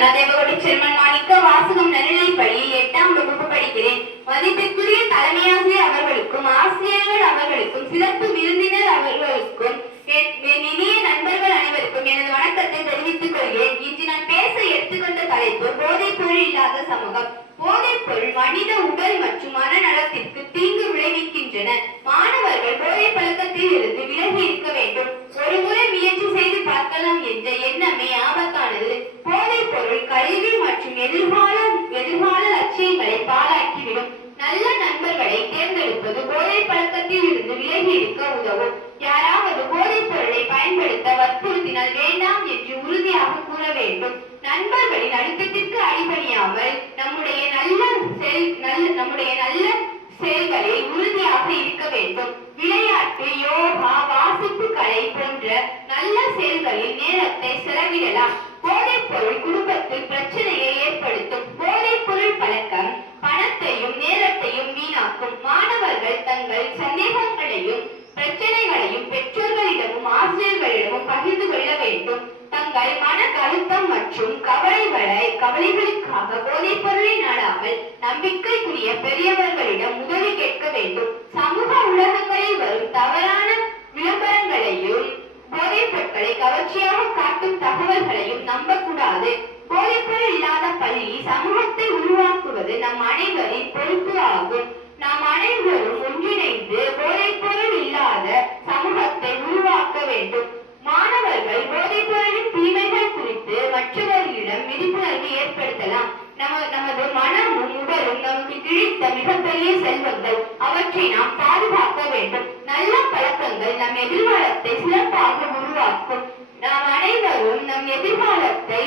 வந்தனா தேவகோட்டை செல்வன் மாணிக்க வாசகம் நடுநிலைப்பள்ளி 8ஆம் வகுப்பு படிக்கிறேன். மதிப்பிற்குரிய தலைமையாசிரியர் அவர்களுக்கும் ஆசிரியர்கள் அவர்களுக்கும் சிறப்பு விருந்தினர் அவர்களுக்கும் என் இனிய நண்பர்கள் அனைவருக்கும் எனது வணக்கத்தை தெரிவித்துக் கொள்கிறேன். இன்று நான் பேச எடுத்துக்கொண்ட தலைப்பு போதைப் பொருள் இல்லாத சமூகம். போதைப் பொருள் மனித உடல் மற்றும் மனநலத்திற்கு தீங்கு விளைவிக்கின்றன. மாணவர்கள் போதை பழக்கத்தில் இருந்து விலகி இருக்க வேண்டும். ஒரு முறை முயற்சி செய்து பார்க்கலாம் என்ற எண்ணமே ஆபத்தானது. போதைப் பொருள் கல்வி மற்றும் எதிர்கால லட்சியங்களை பாழாக்கிவிடும். நல்ல நண்பர்களை தேர்ந்தெடுப்பது போதை பழக்கத்தில் இருந்து விலகி இருக்க உதவும். யாராவது போதைப் பொருளை பயன்படுத்த வற்புறுத்தினால் வேண்டாம் என்று உறுதியாக கூற வேண்டும். நண்பர்களின் அழுத்தத்திற்கு அடிபணியாமல் நம்முடைய நல்ல செயல்களில் உறுதியாக இருக்க வேண்டும். விளையாட்டு, யோகா, வாசிப்பு கலை போன்ற நல்ல செயல்களில் நேரத்தை செலவிடலாம். போதைப் பொருள் குடும்பத்தில் பிரச்சனையை ஏற்படுத்தும். போதைப் பொருள் பழக்கம் பணத்தையும் நேரத்தையும் வீணாக்கும். மாணவர்கள் தங்கள் சந்தேகங்களையும் பிரச்சனைகளையும் பெற்றோர்களிடமும் ஆசிரியர்களிடமும் பகிர்ந்து கொள்ள வேண்டும். தங்கள் மன அழுத்தம் மற்றும் கவலைகளுக்காக போதைப் பொருளை நாடாமல் நம்பிக்கைக்குரிய பெரியவர்களிடம் உதவி கேட்க வேண்டும். சமூக ஊடகங்களில் வரும் தவறான விளம்பரங்களையும் போதைப் பொருட்களை கவர்ச்சியாக காட்டும் தகவல்களையும் நம்பக்கூடாது. போதைப் பொருள் இல்லாத பள்ளி சமூகத்தை உருவாக்குவது நம் அனைவரின் பொறுப்பு ஆகும். நாம் அனைவரும் ஒன்றிணைந்து போதைப் பொருள் இல்லாத சமூகத்தை உருவாக்க வேண்டும். மாணவர்கள் போதைப் பொருளின் தீமைகள் குறித்து மற்றவர்களிடம் விழிப்புணர்வு ஏற்படுத்தலாம். நமது மனமும் உடலும் நமக்கு கிடைத்த மிகப்பெரிய செல்வங்கள். அவற்றை நாம் பாதுகாக்க வேண்டும். நல்ல பழக்கங்கள் நம் எதிர்காலத்தை சிறப்பாக உருவாக்கும். நாம் அனைவரும் நம் எதிர்காலத்தை